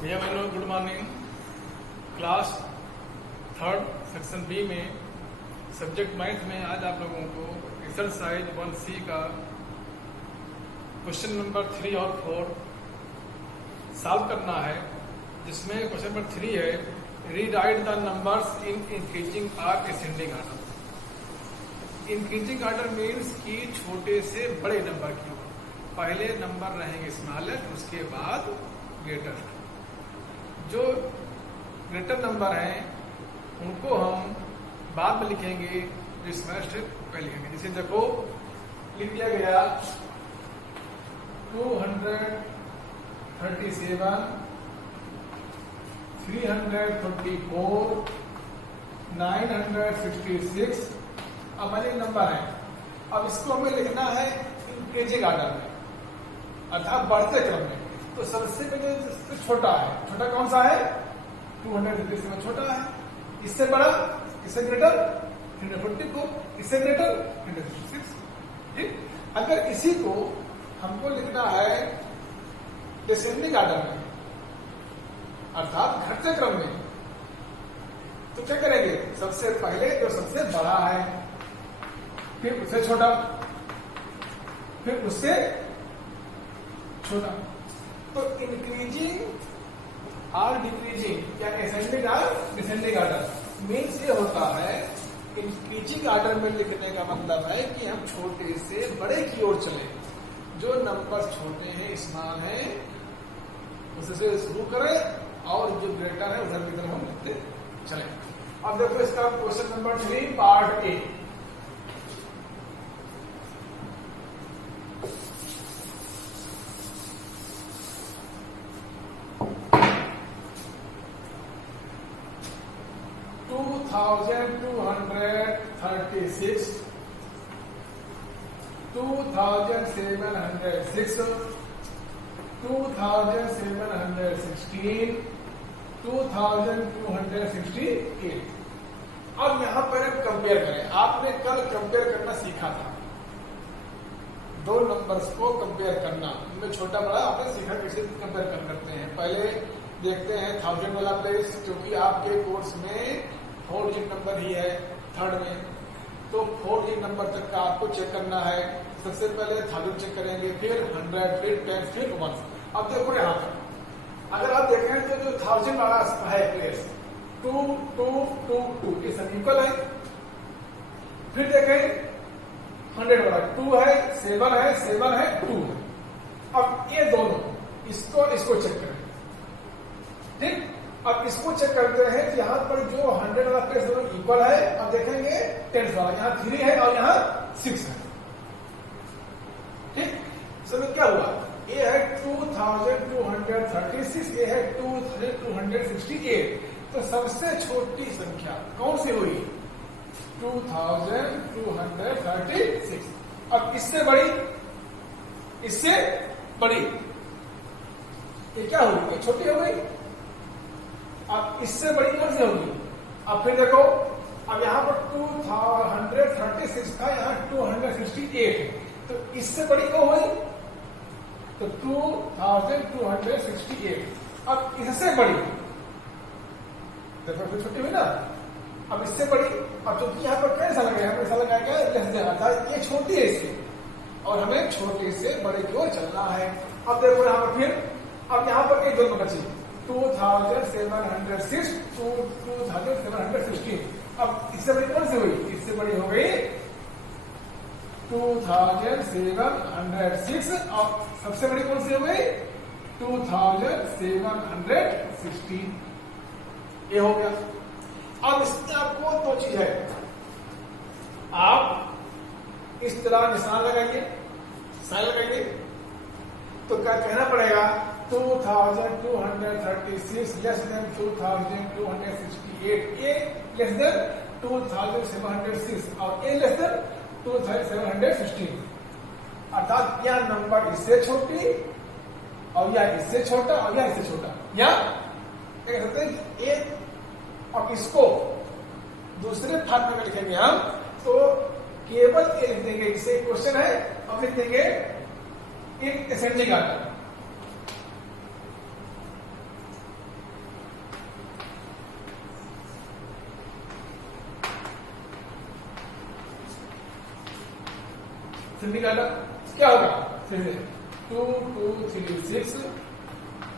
भैया बहनों good morning. Class third section B में सब्जेक्ट मैथ में आज आप लोगों को एक्सरसाइज 1C का क्वेश्चन नंबर 3 और 4 सॉल्व करना है, जिसमें क्वेश्चन नंबर 3 है rewrite the numbers in increasing or ascending order. Increasing order means कि छोटे से बड़े नंबर की ओर पहले नंबर रहेंगे स्मॉलेस्ट, उसके बाद ग्रेटेस्ट। जो ग्रेटर नंबर हैं उनको हम बाद में लिखेंगे, जो स्मॉलेस्ट है पहले लिखेंगे। जैसे देखो लिख दिया गया 237, 324, 966 अब वाले नंबर है। अब इसको हमें लिखना है इंक्रीजिंग ऑर्डर में, अर्थात बढ़ते क्रम में। तो सबसे पहले जो छोटा है, छोटा कौन सा है? 237 छोटा है। इससे बड़ा, इससे ग्रेटर 344, इससे ग्रेटर 366। ठीक, अगर इसी को हमको लिखना है डिसेंडिंग ऑर्डर में, अर्थात घटते क्रम में, तो क्या करेंगे? सबसे पहले जो सबसे बड़ा है, फिर उससे छोटा, फिर उससे छोटा। तो इंक्रीजिंग और डिक्रीजिंग या असेंडिंग और डिसेंडिंग ऑर्डर मीन्स ये होता है। इंक्रीजिंग ऑर्डर में लिखने का मतलब है कि हम छोटे से बड़े की ओर चले। जो नंबर छोटे हैं, स्मॉल हैं, उससे शुरू करें और जो ग्रेटर है उधर की तरफ हम लिखते चले। अब देखो इसका क्वेश्चन नंबर 3 पार्ट ए। $2,236, 2,706, 2,716, 2,268। अब यहां पर कंपेयर करें। आपने कल कंपेयर करना सीखा था, दो नंबर्स को कंपेयर करना, उनमें छोटा बड़ा आपने सीखा कैसे कंपेयर करते हैं। पहले देखते हैं 1000 वाला प्लेस, क्योंकि आपके कोर्स में 4 डिजिट नंबर ही है थर्ड में, तो 4 डिजिट नंबर तक का आपको चेक करना है। सबसे पहले 1000 चेक करेंगे, फिर 100, फिर 10, फिर 1। अब देखो यहाँ पर अगर आप देखें तो जो 1000 वाला है प्लेस 2, 2, 2, 2 ये सब इक्वल है। फिर देखें 100 वाला 2 है, 7 है, 7 है, 2 है। अब ये दोनों इसको चेक करें। ठीक, अब इसको चेक करते हैं कि यहाँ पर जो 100 वाला प्लेस दोनों इक्वल है। अब देखेंगे 10 वाला, यहाँ 3 है और यहाँ 6 है। ठीक, समय क्या हुआ? ये है 2236, ये है 2268। तो सबसे छोटी संख्या कौन सी हुई? 2236। अब इससे बड़ी, इससे बड़ी, ये क्या हुई? ये छोटी हो गई। अब इससे बड़ी कौन सी होगी? अब फिर देखो, अब यहां पर 236 था, यहां 268 है, तो इससे बड़ी कौन हुई? तो 2268। अब इससे बड़ी देखो, फिर छोटी हुई ना। अब इससे बड़ी, अब जो कि यहां पर कैसा लगाया? हम ऐसा लगाएगा लेस देन, अर्थात ये छोटी है इससे, और हमें छोटे से बड़े की ओर चलना है। अब देखो यहां पर फिर, अब यहां पर एक दोनों बची 2706, 2716। अब इससे बड़ी कौन सी हुई? इससे बड़ी हो गई 2706, और सबसे बड़ी कौन सी हो गई? 2716। ये हो गया। अब इसमें आपको दो चीज है, आप इस तरह निशान लगाइए, साइन लगाइए, तो क्या कहना पड़ेगा? 2236 लेस देन 2268, ए लेस देन 2706 और ए लेस देन 2716। अर्थात यह नंबर इससे छोटी और यह इससे छोटा और यह इससे छोटा, या कह सकते हैं ए। अब इसको दूसरे फॉर्म में लिखेंगे हम, तो केवल ए लिख देंगे। इससे क्वेश्चन है, अब लिख देंगे इन असेंडिंग ऑर्डर। सिंधी का क्या होगा? 2 2 3 6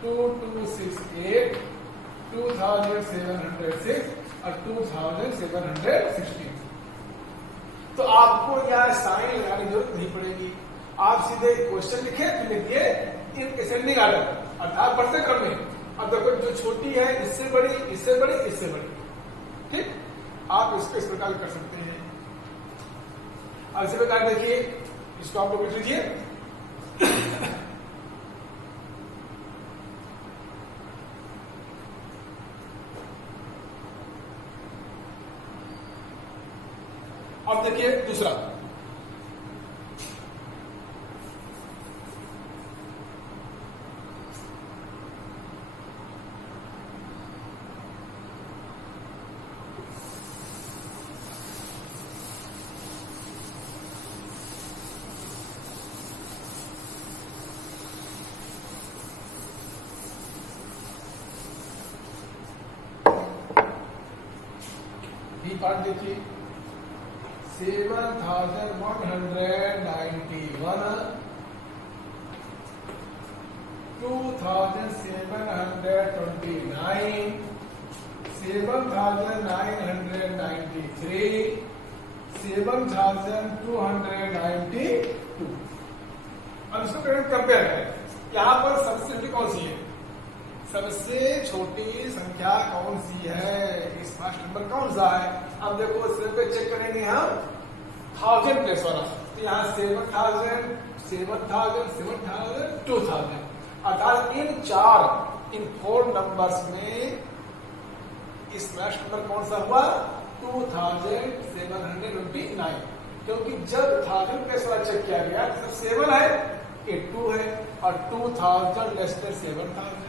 2 2 6 8 2706 और 2716। तो आपको यहाँ साइन लगाने की जरूरत नहीं पड़ेगी, आप सीधे क्वेश्चन लिखे फिर लिखिए इन असेंडिंग ऑर्डर अर्थात बढ़ते क्रम में। अब देखो जो छोटी है इससे बड़ी, इससे बड़ी, इससे बड़ी, ठीक, आप इसको इस प्रकार कर सकते हैं। अब इसी प्रकार देखिए, इसको आप लोग लिख लीजिए। अब देखिए दूसरा, बी पार्ट देखिए, 7191 2729 7993 7292। अब इसको कंपेयर करें, यहां पर सबसे छोटी कौन सी है? सबसे छोटी संख्या कौन सी है? इस फर्स्ट नंबर कौन सा है? अब देखो सिर पे चेक करेंगे हम 1000 प्लेस वाला, तो यहाँ 7000 7000 7000 2000, अर्थात इन 4 नंबर्स में स्मैश नंबर कौन सा हुआ? 2729, क्योंकि जब 1000 प्लेस वाला चेक किया गया तो 7 है, ये 2 है और 2000 लेस देन 7000,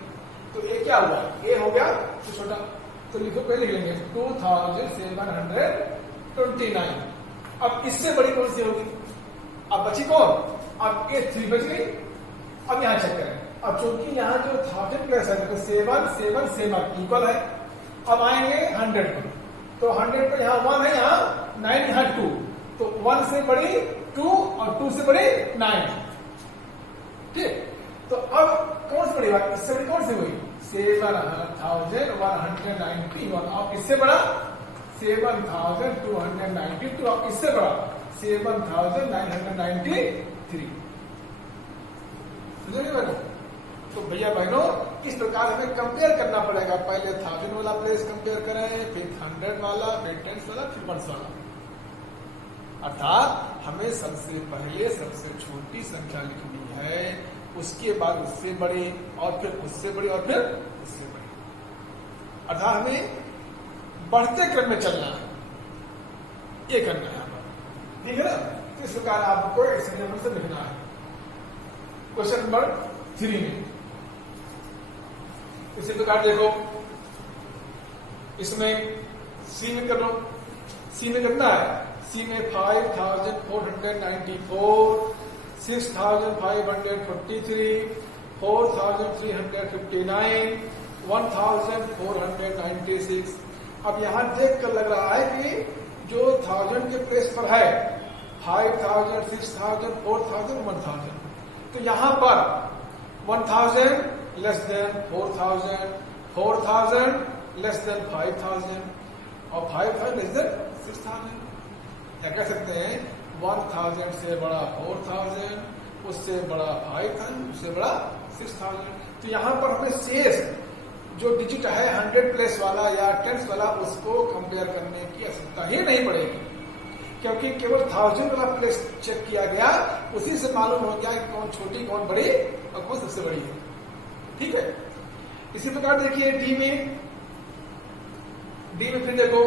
तो ये क्या हुआ? ये हो गया तो छोटा, तो लिखो पहले लिख लेंगे 2729। अब इससे बड़ी कौन सी होगी? अब बची कौन? अब ये 3 बच गई। अब यहां चेक करें, अब चूंकि यहां जो 1000 प्लस है तो 7 7 7 इक्वल है। अब आएंगे 100 पर, तो 100 पर यहाँ 1 है, यहाँ 9, यहाँ 2, तो 1 से बड़ी 2 और 2 से बड़ी 9, ठीक। तो अब कौन सी बड़ी बात? इससे बड़ी कौन सी हुई? 7191। अब इससे बड़ा 7292। अब इससे बड़ा 7993। समझे बहनों? तो भैया बहनों इस प्रकार हमें कंपेयर करना पड़ेगा। पहले 1000 वाला प्लेस कंपेयर करें, फिर 100 वाला, फिर 10 वाला, फिर 1 वाला। अर्थात हमें सबसे पहले सबसे छोटी संख्या लिखनी है, उसके बाद उससे बड़ी, और फिर उससे बड़ी, और फिर उससे बड़ी। अर्थात हमें बढ़ते क्रम में चलना है, ये करना है हमारा, ठीक है ना? इस प्रकार आपको एक्सपेरिमेंट से लिखना है। क्वेश्चन नंबर 3 में इसी प्रकार देखो, इसमें सी में कर लो, सी में करना है। सी में 5494, 6543, 4359, 1496। अब यहां देख कर लग रहा है कि जो 1000 के प्लेस पर है 5000, 6000, 4000, 1000, तो यहां पर 1000 लेस देन 4000, 4000 लेस देन 5000 और 5000 लेस देन 6000। क्या कह सकते हैं? 1000 से बड़ा 4000, उससे बड़ा 5000, उससे बड़ा 6000। तो यहां पर हमें शेष जो डिजिट है 100 प्लेस वाला या 10 वाला, उसको कंपेयर करने की आवश्यकता ही नहीं पड़ेगी, क्योंकि केवल 1000 वाला प्लेस चेक किया गया, उसी से मालूम हो गया कि कौन छोटी कौन बड़ी और कौन सबसे बड़ी है, ठीक है। इसी प्रकार देखिए डी में फिर देखो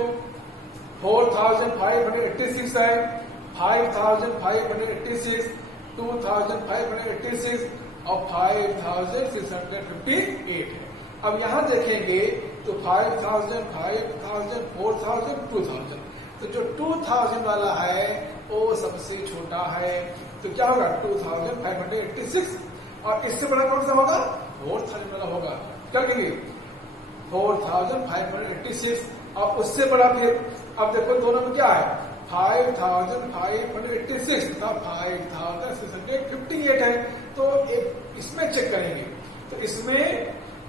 4586 है, 5586, 2586 और 5658 है। अब यहां देखेंगे तो 5000, 5000, 4000, 2000, तो जो 2000 वाला है वो सबसे छोटा है, तो क्या होगा? 2586। और इससे बड़ा कौन सा होगा? 4000 वाला होगा। क्या करेंगे? 4586 और उससे बड़ा। फिर अब देखो दोनों में क्या है? 5586 था 5658 है। तो एक इसमें चेक करेंगे, तो इसमें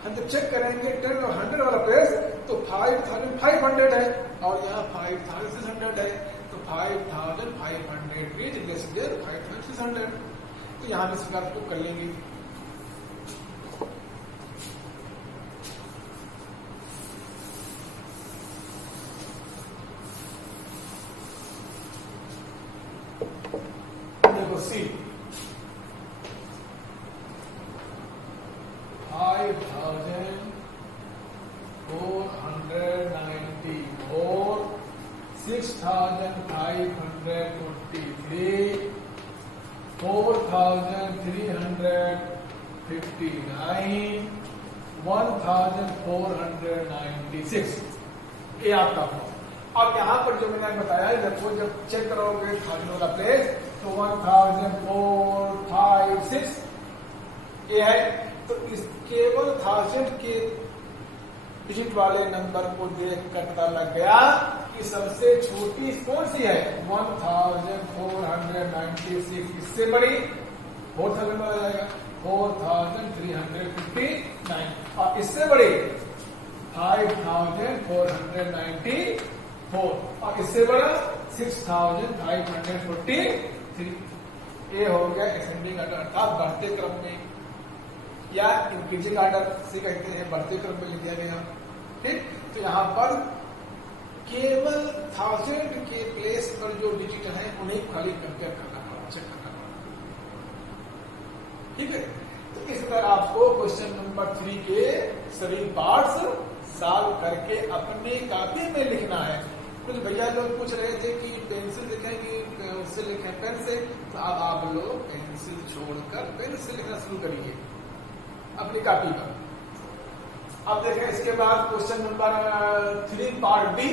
हम जब चेक करेंगे 10 और 100 वाला प्लेस तो 5500 है और यहाँ 5600 है, तो 5500 इज लेस देन 5600। तो यहाँ भी इसका आपको कर लेंगे। देखो सी 5494 6523 4359 1496 ये आपका हो। अब यहाँ पर जो मैंने बताया जब चेक करोगे 1000 वाला प्लेस तो 1456 ये है। तो इस केवल 1000 के डिजिट वाले नंबर को देख कर पता लग गया कि सबसे छोटी कौन सी है 1496, इससे बड़ी 4000 में आ जाएगा 4359 और इससे बड़ी 5494 और इससे बड़ा 6543। ये हो गया एसेंडिंग ऑर्डर अर्थात बढ़ते क्रम में या इंक्रीजिंग ऑर्डर से कहते हैं, बढ़ते क्रम में लिख दिया गया। ठीक, तो यहाँ पर केवल 1000 के प्लेस पर जो डिजिट है उन्हें खाली कंपेयर करना पड़ा, चेक करना पड़ा। ठीक है, तो इस तरह आपको क्वेश्चन नंबर 3 के सभी पार्ट्स सॉल्व करके अपने कॉपी में लिखना है। कुछ भैया लोग पूछ रहे थे कि पेंसिल लिखें कि उससे लिखें पेन से, तो अब आप लोग पेंसिल छोड़कर पेन से लिखना शुरू करिए अपनी कॉपी पर। अब देखें इसके बाद क्वेश्चन नंबर 3 पार्ट डी।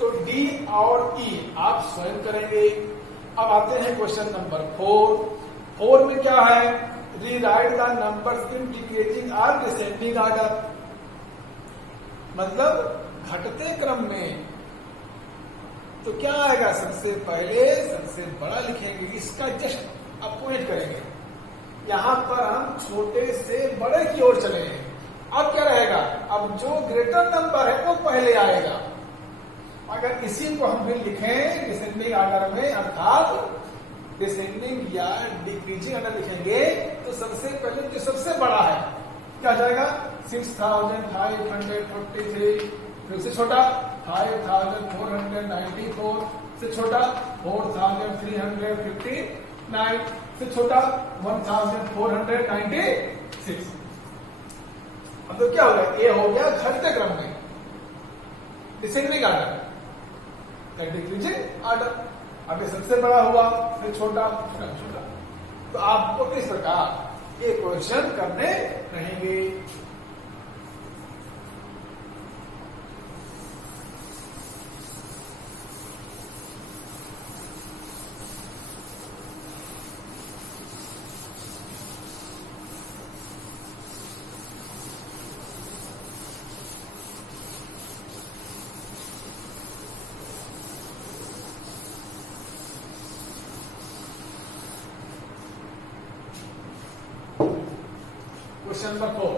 तो डी और ई आप स्वयं करेंगे। अब आते हैं क्वेश्चन नंबर 4 में क्या है, rewrite the numbers in decreasing और डिसेंडिंग ऑर्डर, मतलब घटते क्रम में। तो क्या आएगा, सबसे पहले सबसे बड़ा लिखेंगे, इसका जस्ट अपोइंट करेंगे। यहां पर हम छोटे से बड़े की ओर चले हैं। अब क्या रहेगा, अब जो ग्रेटर नंबर है वो पहले आएगा। अगर इसी को हम भी लिखें डिसेंडिंग ऑर्डर में, अर्थात डिसेंडिंग या डिक्रीजिंग ऑर्डर लिखेंगे, तो सबसे पहले जो सबसे बड़ा है क्या जाएगा 6543, फिर से छोटा 5494, से छोटा 4359, से छोटा 1496। अब तो क्या हो गया, ये हो गया घटते क्रम में डिसेंडिंग ऑर्डर, डिक्रीजिंग ऑर्डर। अब ये सबसे बड़ा हुआ, फिर छोटा छोटा छोटा। तो आपको किस प्रकार ये क्वेश्चन करने रहेंगे। Question number 4,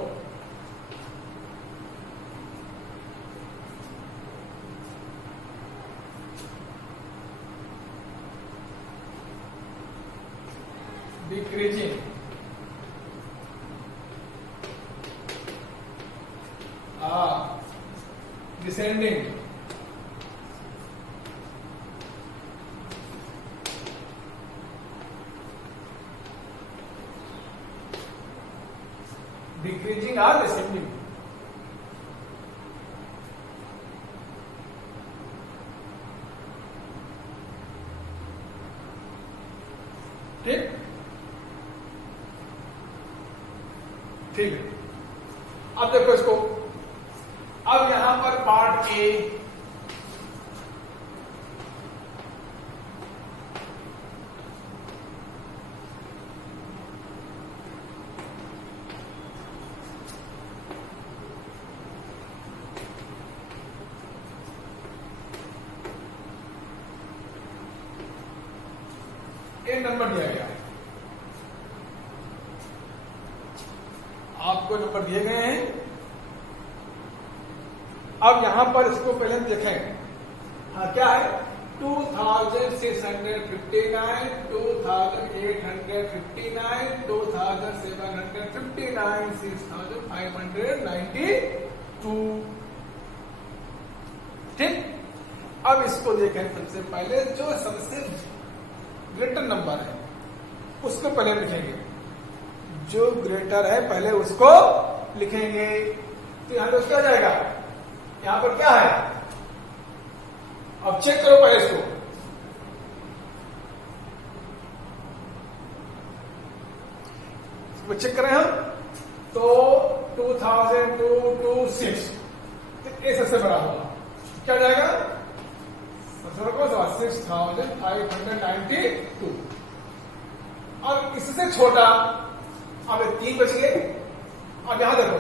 decreasing descending decreasing और डिसेंडिंग। ठीक ठीक है, अब देखो इसको। अब यहां पर पार्ट ए, ये नंबर दिया गया है, आपको नंबर दिए गए हैं। अब यहां पर इसको पहले हम देखें, हाँ क्या है 2659, 2859, 2759, 6592। ठीक, अब इसको देखें सबसे पहले जो सबसे ग्रेटर नंबर है उसको पहले लिखेंगे, जो ग्रेटर है पहले उसको लिखेंगे। तो यहां पर क्या जाएगा, यहां पर क्या है, अब चेक करो पहले इसको, चेक करें हम तो 2226, तो ये सबसे बड़ा होगा, क्या जाएगा 6592। और इससे छोटा, अब 3 बच गए। अब यहां देखो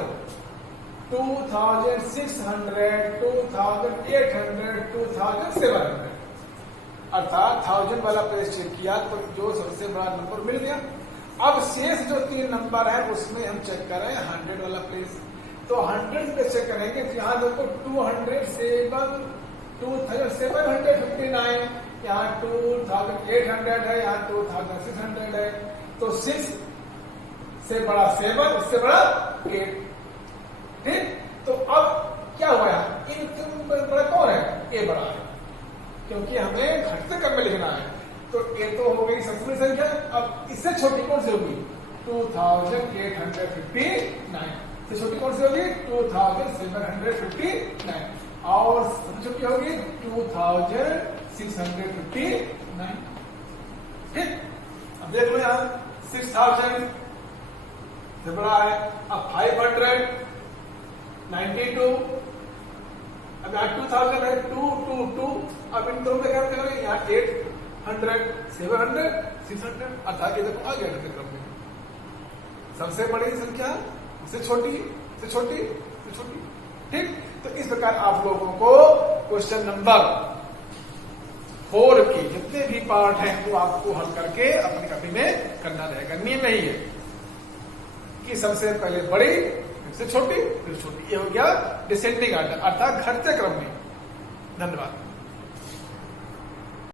2600, 2800, 2700, अर्थात 1000 वाला प्लेस चेक किया तो जो सबसे बड़ा नंबर मिल गया। अब शेष जो 3 नंबर है उसमें हम चेक करें 100 वाला प्लेस, तो 100 पे चेक करेंगे तो यहां देखो 2759, यहाँ 2800 है, यहाँ 2600 है, तो 6 से बड़ा 7, उससे बड़ा 8। ठीक, तो अब क्या हुआ है, इनकम बड़ा कौन है, ए बड़ा है, क्योंकि हमें घटते क्रम में लिखना है। तो ए तो हो गई सबसे बड़ी संख्या। अब इससे छोटी कौन सी होगी 2859, से छोटी कौन सी होगी 2759, और सबसे छोटी होगी 2659। ठीक, अब देख लो यहां 6000 से बड़ा है। अब 592, अब यहाँ 2000 है, 222। अब इन दोनों में क्या करेंगे, यहाँ 800, 700, 600, अर्थात ये देखो आ गया घटते क्रम में, सबसे बड़ी संख्या उससे छोटी, से छोटी, से छोटी। ठीक, तो इस प्रकार आप लोगों को क्वेश्चन नंबर 4 के जितने भी पार्ट हैं वो आपको हल करके अपनी कॉपी में करना रहेगा। नियम यही है कि सबसे पहले बड़ी, फिर से छोटी, फिर छोटी, ये हो गया डिसेंडिंग ऑर्डर, अर्थात घटते क्रम में। धन्यवाद।